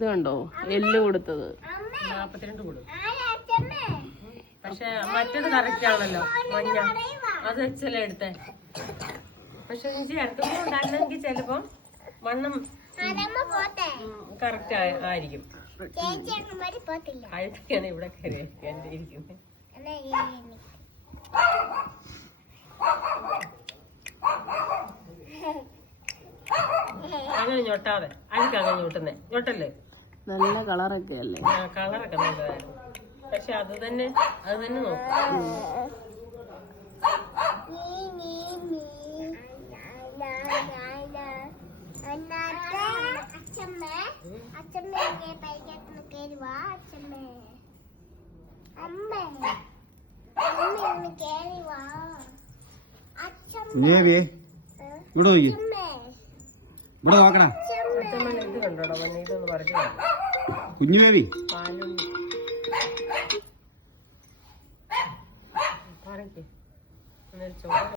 ഇത് കണ്ടോ എല്ല് കൊടുത്തത് 42 കൊടുക്കും. പക്ഷെ മറ്റേത് കറക്റ്റ് ആണല്ലോ മഞ്ഞ, അത് വെച്ചല്ലേ എടുത്തേ. പക്ഷെ എനിക്ക് അടുത്തുമ്പോ ഉണ്ടായിരുന്നെങ്കിൽ ചിലപ്പോ വണ്ണം കറക്റ്റ് ആയിരിക്കും. അഴുത്തൊക്കെയാണ് ഇവിടെ കയറി എന്റെ ഇരിക്കുന്നത്. അങ്ങനെ ഞൊട്ടാതെ അഴുക്ക് അങ്ങനെ ഞൊട്ടുന്നേ ഞൊട്ടല്ലേ. നല്ല കളറൊക്കെ അല്ലേ? കളറൊക്കെ നല്ലതായിരുന്നു. പക്ഷെ അത് തന്നെ നോക്കും. ഇവിടെ നോക്കണ ഇത് കണ്ടോടാ മഞ്ഞ, ഇതൊന്ന് പറഞ്ഞു കുഞ്ഞു ബേബി പാലുണ്ട്. പറയ്ക്ക്.